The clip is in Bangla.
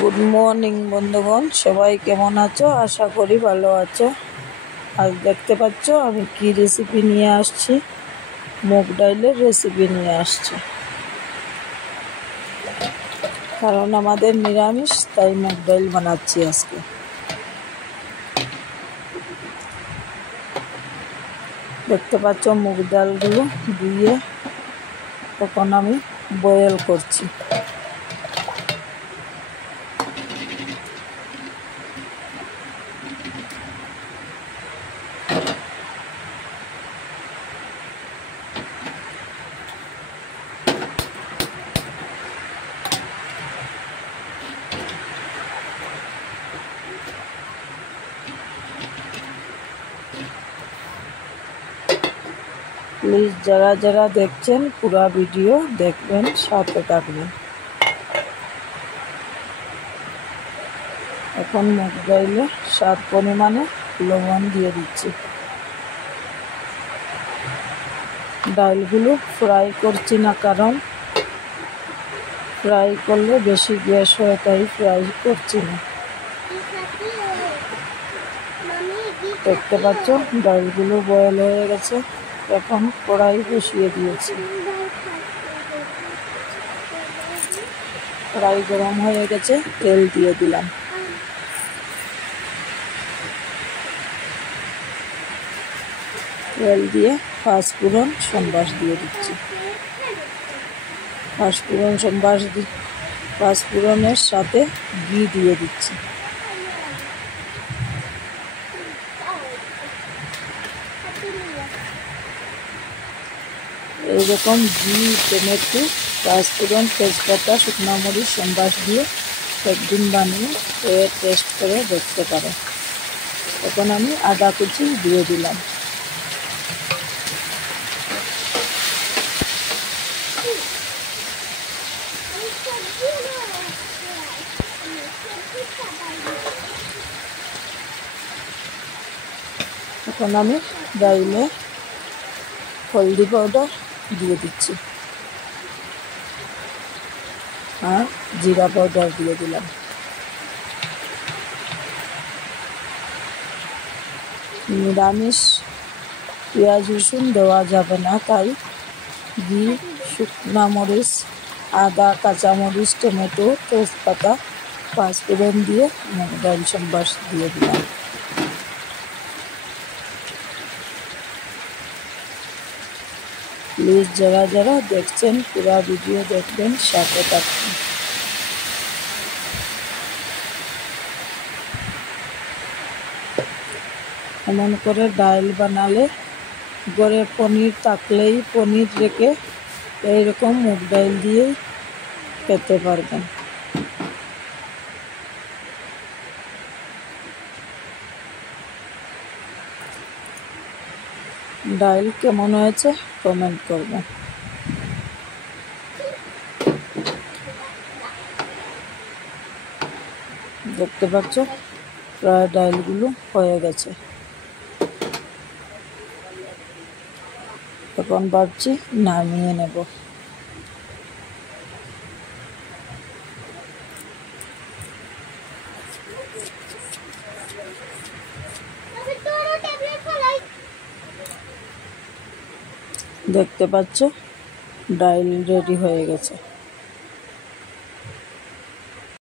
গুড মর্নিং বন্ধুগণ, সবাই কেমন আছো? আশা করি ভালো আছো। আজ দেখতে পাচ্ছ আমি কি রেসিপি নিয়ে আসছি। মুগ ডালের রেসিপি নিয়ে আসছি, কারণ আমাদের নিরামিষ, তাই মুগ ডাল বানাচ্ছি আজকে। দেখতে পাচ্ছ মুগ ডালগুলো ধুয়ে তখন আমি বয়েল করছি। প্লিজ যারা যারা দেখছেন পুরো ভিডিও দেখবেন, সাথে থাকবেন। এখন মুগ ডালে স্বাদ পরিমাণে লবণ দিয়ে দিচ্ছি। ডালগুলো ফ্রাই করছি না, কারণ ফ্রাই করলে বেশি গ্যাস হয়, তাই ফ্রাই করছি না। দেখতে পাচ্ছ ডালগুলো বয়েল হয়ে গেছে। এখন কড়াই বসিয়ে দিয়েছি। কড়াই গরম হয়ে গেছে, তেল দিয়ে দিলাম। তেল দিয়ে পাঁচফোড়ন সম্বাস দিয়ে দিচ্ছি। পাঁচফোড়নের সাথে ঘি দিয়ে দিচ্ছি। এইরকম ঘি, টমেটো, পাঁচফোড়ন, তেজপাতা, শুকনো মরিচ সম্বাস দিয়ে একদিন বানিয়ে টেস্ট করে দেখতে পারো। এখন আমি আদা কুচি দিয়ে দিলাম। এখন আমি ডাইলে হলদি পাউডার দিয়ে দিচ্ছি আর জিরা পাউডার দিয়ে দিলাম। নিরামিষ পেঁয়াজ রসুন দেওয়া যাবে না, তাই ঘি, শুকনো মরিচ, আদা, কাঁচামরিচ, টমেটো, তেজপাতা, পাঁচফোড়ন দিয়ে মুগ ডাল সম্বাস দিয়ে দিলাম। প্লিজ যারা যারা দেখছেন পুরো ভিডিও দেখবেন, সাথে থাকবেন। এমন করে ডাল বানালে, ঘরে পনির থাকলেই পনির রেখে এইরকম মুগ ডাল দিয়েই খেতে পারবেন। ডাল কেমন হয়েছে কমেন্ট করবেন। দেখতে পাচ্ছ প্রায় ডালগুলো হয়ে গেছে। এখন ভাবছি নামিয়ে নেব। দেখতে পাচ্ছ ডাল রেডি হয়ে গেছে।